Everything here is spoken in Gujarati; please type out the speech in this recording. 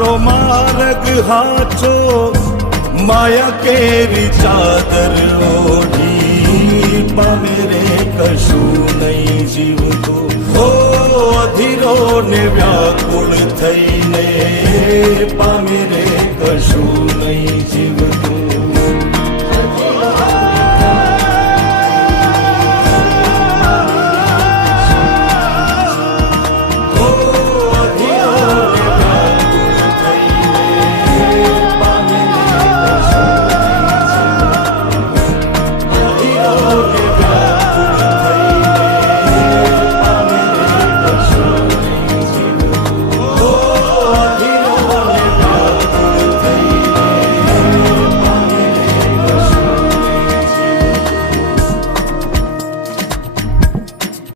તારો માર્ગ હાચો માયા કેરી ચાદર ઓઢી પામે રે કશું નહીં જીવતો હો અધીરો ને વ્યાકુળ થઈને